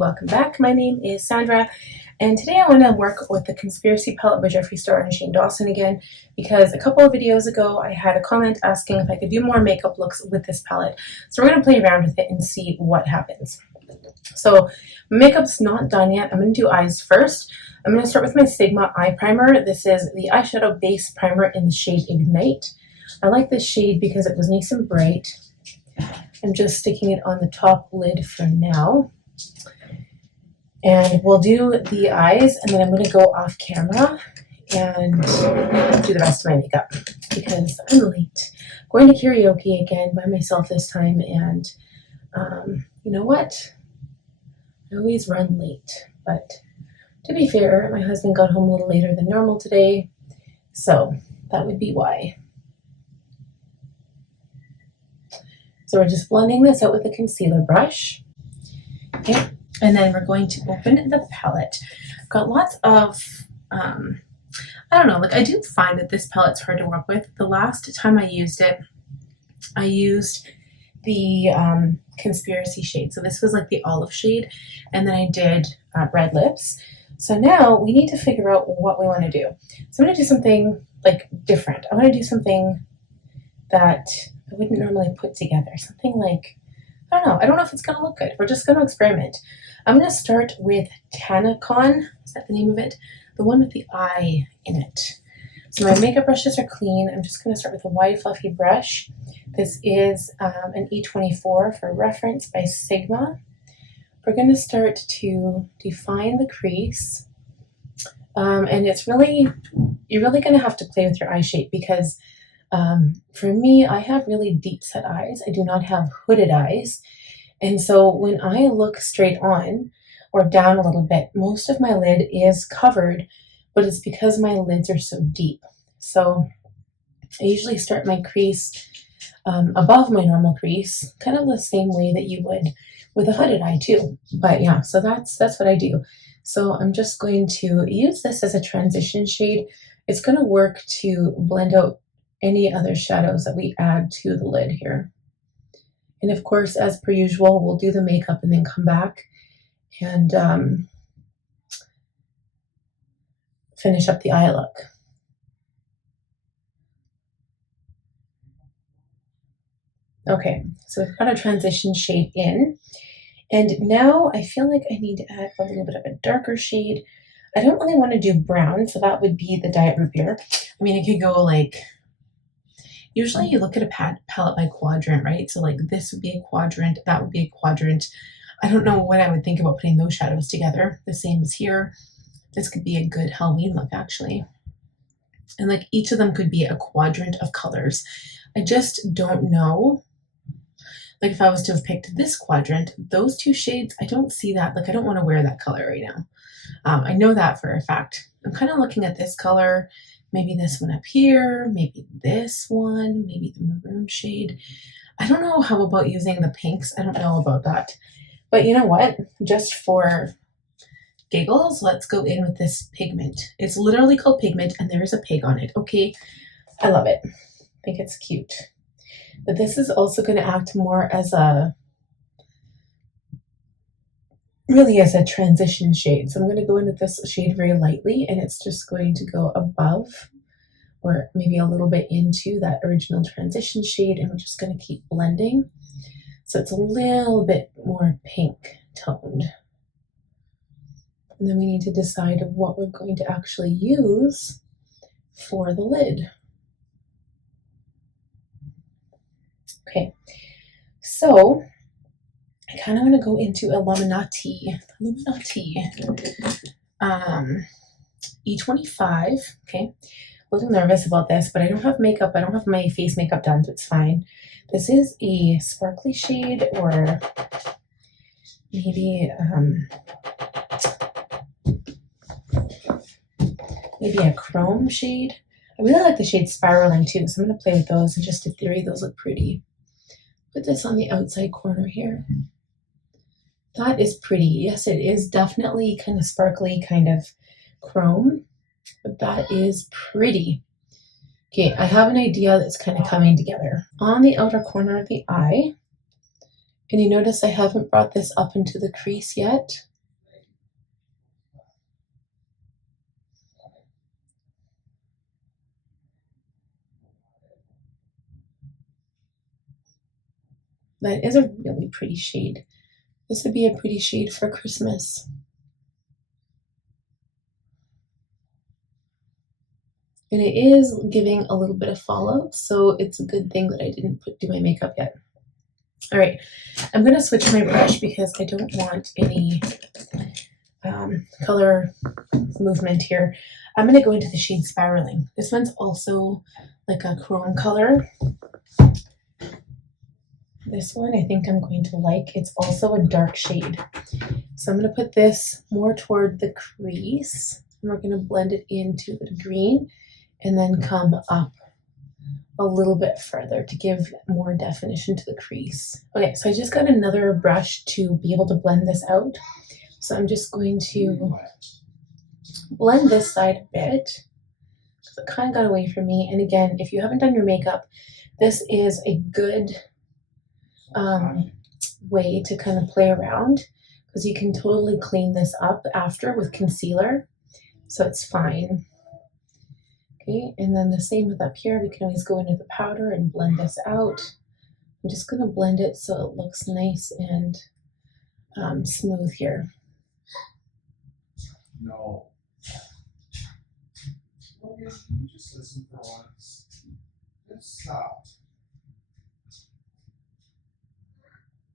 welcome back. My name is Sandra, and today I want to work with the Conspiracy palette by Jeffree Star and Shane Dawson again, because a couple of videos ago I had a comment asking if I could do more makeup looks with this palette. So we're going to play around with it and see what happens. So makeup's not done yet. I'm going to do eyes first. I'm going to start with my Sigma eye primer. This is the eyeshadow base primer in the shade Ignite. I like this shade because it was nice and bright. I'm just sticking it on the top lid for now. And we'll do the eyes, and then I'm going to go off camera and do the rest of my makeup because I'm late. I'm going to karaoke again by myself this time, and you know what? I always run late, but to be fair, my husband got home a little later than normal today, so that would be why. So we're just blending this out with a concealer brush. Okay, and then we're going to open the palette. I've got lots of, I don't know, like I do find that this palette's hard to work with. The last time I used it, I used the Conspiracy shade. So this was like the olive shade, and then I did red lips. So now we need to figure out what we want to do. So I'm going to do something like different. I want to do something that I wouldn't normally put together. Something like, I don't know if it's going to look good. We're just going to experiment. I'm going to start with Tanacon. Is that the name of it? The one with the eye in it. So my makeup brushes are clean. I'm just going to start with a wide fluffy brush. This is an E24 for reference by Sigma. We're going to start to define the crease. And it's really, you're really going to have to play with your eye shape because for me, I have really deep set eyes. I do not have hooded eyes. And so when I look straight on or down a little bit, most of my lid is covered, but it's because my lids are so deep. So I usually start my crease above my normal crease, kind of the same way that you would with a hooded eye too. But yeah, so that's what I do. So I'm just going to use this as a transition shade. It's going to work to blend out any other shadows that we add to the lid here. And of course, as per usual, we'll do the makeup and then come back and finish up the eye look. Okay, so we've got a transition shade in. And now I feel like I need to add a little bit of a darker shade. I don't really want to do brown, so that would be the Diet Root Beer. I mean, it could go like, usually you look at a palette by quadrant, right? So like this would be a quadrant, that would be a quadrant. I don't know what I would think about putting those shadows together. The same as here. This could be a good Halloween look actually. And like each of them could be a quadrant of colors. I just don't know. Like if I was to have picked this quadrant, those two shades, I don't see that. Like I don't want to wear that color right now. I know that for a fact. I'm kind of looking at this color. Maybe this one up here, maybe this one, maybe the maroon shade. I don't know how about using the pinks. I don't know about that. But you know what? Just for giggles, let's go in with this pigment. It's literally called Pigment and there is a pig on it. Okay, I love it. I think it's cute. But this is also going to act more as a, really as a transition shade. So I'm going to go into this shade very lightly and it's just going to go above or maybe a little bit into that original transition shade, and we're just going to keep blending. So it's a little bit more pink toned. And then we need to decide what we're going to actually use for the lid. Okay, so I kind of want to go into Illuminati, E25, okay. A little nervous about this, but I don't have makeup. I don't have my face makeup done, so it's fine. This is a sparkly shade or maybe a chrome shade. I really like the shade Spiraling too, so I'm going to play with those and just in theory, those look pretty. Put this on the outside corner here. That is pretty. Yes, it is definitely kind of sparkly, kind of chrome, but that is pretty. Okay, I have an idea that's kind of coming together. On the outer corner of the eye, and you notice I haven't brought this up into the crease yet. That is a really pretty shade. This would be a pretty shade for Christmas. And it is giving a little bit of fallout, so it's a good thing that I didn't do my makeup yet. All right, I'm gonna switch my brush because I don't want any color movement here. I'm gonna go into the shade Spiraling. This one's also like a chrome color. This one I think I'm going to like. It's also a dark shade. So I'm gonna put this more toward the crease, and we're gonna blend it into the green and then come up a little bit further to give more definition to the crease. Okay, so I just got another brush to be able to blend this out. So I'm just going to blend this side a bit because it kind of got away from me. And again, if you haven't done your makeup, this is a good way to kind of play around because you can totally clean this up after with concealer. So it's fine. Okay, and then the same with up here. We can always go into the powder and blend this out. I'm just going to blend it so it looks nice and smooth here. No. Well, you just listen for once. Just stop.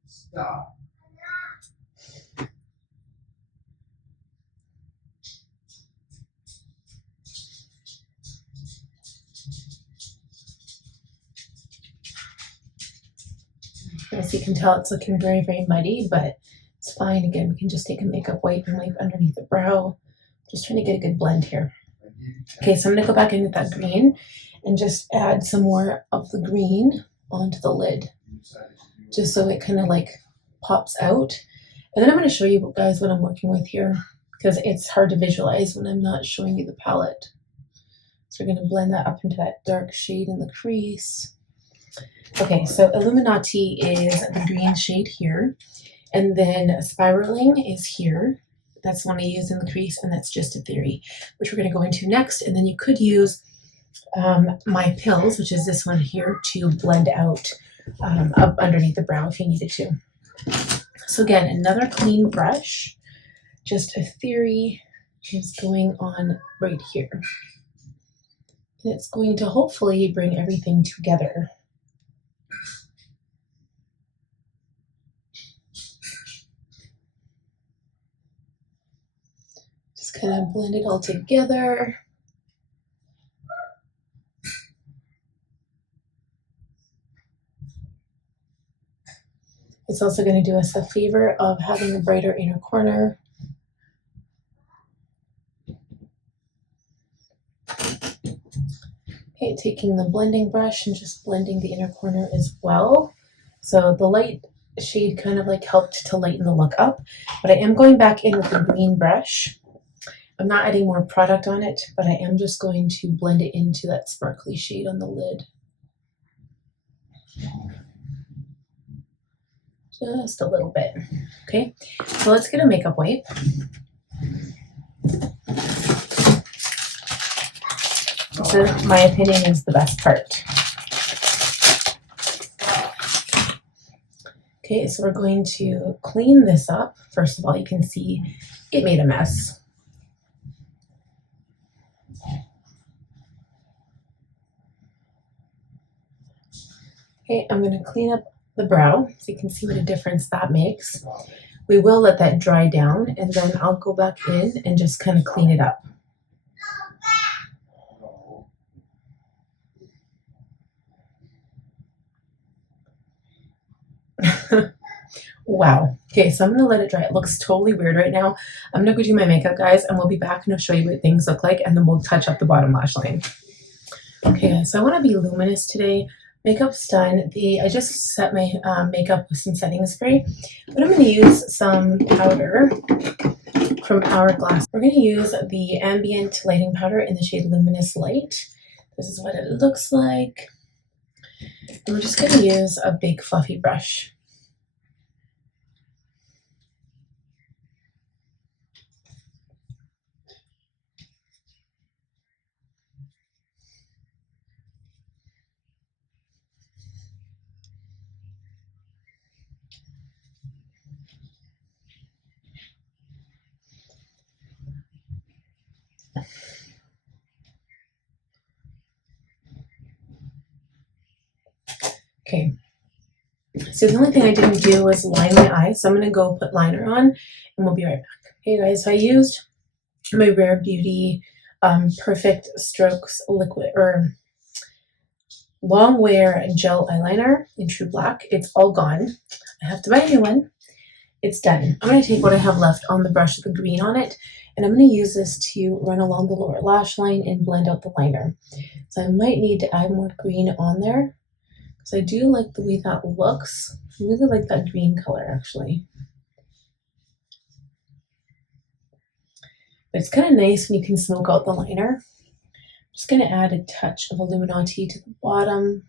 Stop. As you can tell, it's looking very, very muddy, but it's fine. Again, we can just take a makeup wipe and wipe underneath the brow. Just trying to get a good blend here. Okay, so I'm gonna go back in with that green and just add some more of the green onto the lid, just so it kind of like pops out. And then I'm gonna show you guys what I'm working with here because it's hard to visualize when I'm not showing you the palette. So we're gonna blend that up into that dark shade in the crease. Okay, so Illuminati is the green shade here, and then Spiraling is here. That's one I used in the crease, and that's Just a Theory, which we're going to go into next. And then you could use My Pills, which is this one here, to blend out up underneath the brow if you needed to. So again, another clean brush. Just a Theory is going on right here. And it's going to hopefully bring everything together. Kind of blend it all together. It's also going to do us a favor of having a brighter inner corner. Okay, taking the blending brush and just blending the inner corner as well. So the light shade kind of like helped to lighten the look up, but I am going back in with the green brush. I'm not adding more product on it, but I am just going to blend it into that sparkly shade on the lid. Just a little bit. Okay, so let's get a makeup wipe. So my opinion is the best part. Okay, so we're going to clean this up. First of all, you can see it made a mess. Okay, I'm going to clean up the brow so you can see what a difference that makes. We will let that dry down and then I'll go back in and just kind of clean it up. Wow. Okay, so I'm going to let it dry. It looks totally weird right now. I'm going to go do my makeup, guys, and we'll be back and I'll show you what things look like, and then we'll touch up the bottom lash line. Okay, guys, so I want to be luminous today. Makeup's done. I just set my makeup with some setting spray, but I'm going to use some powder from Hourglass. We're going to use the Ambient lighting powder in the shade Luminous Light. This is what it looks like. And we're just going to use a big fluffy brush. Okay, so the only thing I didn't do was line my eyes, so I'm going to go put liner on and we'll be right back. Okay guys, so I used my Rare Beauty Perfect Strokes liquid or long wear gel eyeliner in True Black. It's all gone. I have to buy a new one. It's done. I'm going to take what I have left on the brush with the green on it, and I'm going to use this to run along the lower lash line and blend out the liner. So I might need to add more green on there because I do like the way that looks. I really like that green color actually. But it's kind of nice when you can smoke out the liner. I'm just going to add a touch of Illuminati to the bottom.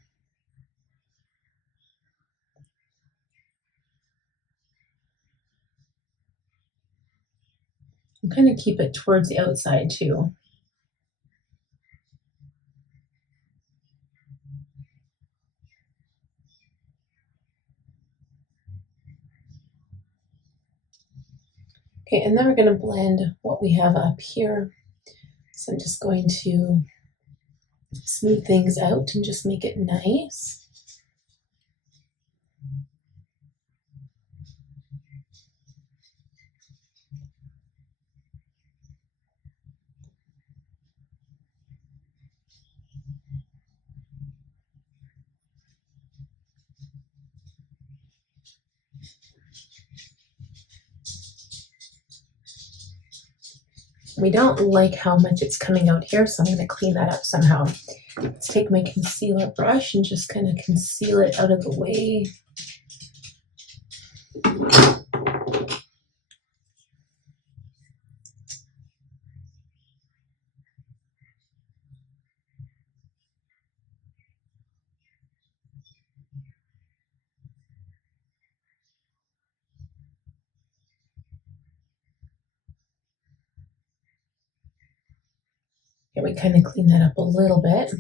And kind of keep it towards the outside too. Okay, and then we're going to blend what we have up here. So I'm just going to smooth things out and just make it nice. We don't like how much it's coming out here, so I'm going to clean that up somehow. Let's take my concealer brush and just kind of conceal it out of the way. Okay, we kind of clean that up a little bit.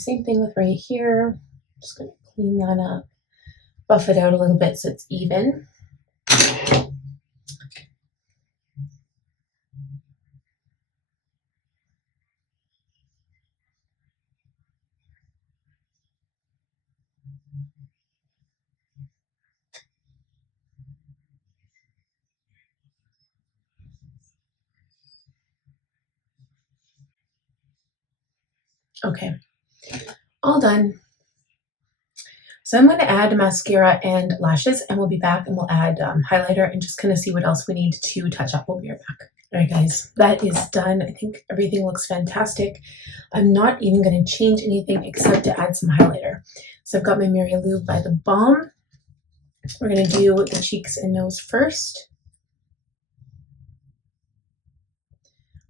Same thing with right here. Just going to clean that up, buff it out a little bit so it's even. Okay, all done. So I'm going to add mascara and lashes, and we'll be back and we'll add highlighter and just kind of see what else we need to touch up. We'll be right back. All right, guys, that is done. I think everything looks fantastic. I'm not even going to change anything except to add some highlighter. So I've got my Mary Lou by the Balm. We're going to do the cheeks and nose first.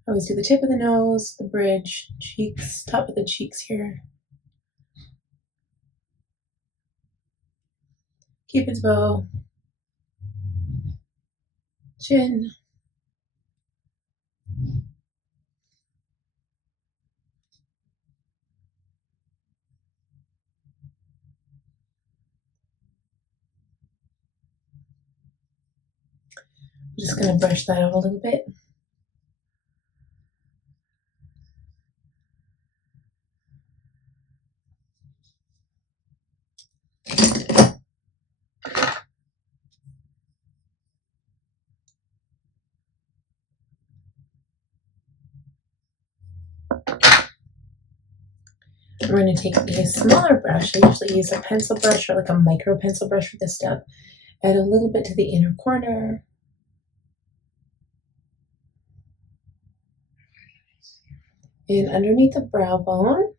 I always do the tip of the nose, the bridge, cheeks, top of the cheeks here. Cupid's bow, chin, I'm just going to brush that out a little bit. We're going to take a smaller brush. I usually use a pencil brush or like a micro pencil brush for this step. Add a little bit to the inner corner. And underneath the brow bone.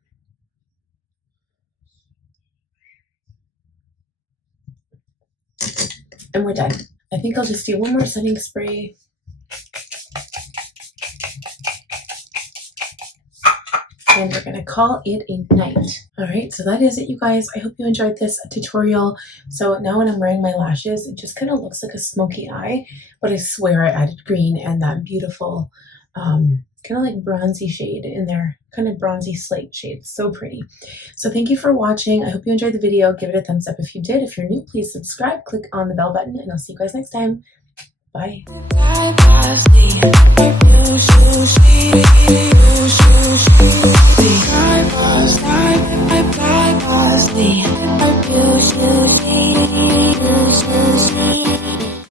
And we're done. I think I'll just do one more setting spray. And we're gonna call it a night. All right, so that is it, you guys. I hope you enjoyed this tutorial. So now when I'm wearing my lashes, it just kind of looks like a smoky eye, but I swear I added green and that beautiful kind of like bronzy shade in there, kind of bronzy slate shade. So pretty. So thank you for watching. I hope you enjoyed the video. Give it a thumbs up if you did. If you're new, please subscribe, click on the bell button, and I'll see you guys next time. Bye.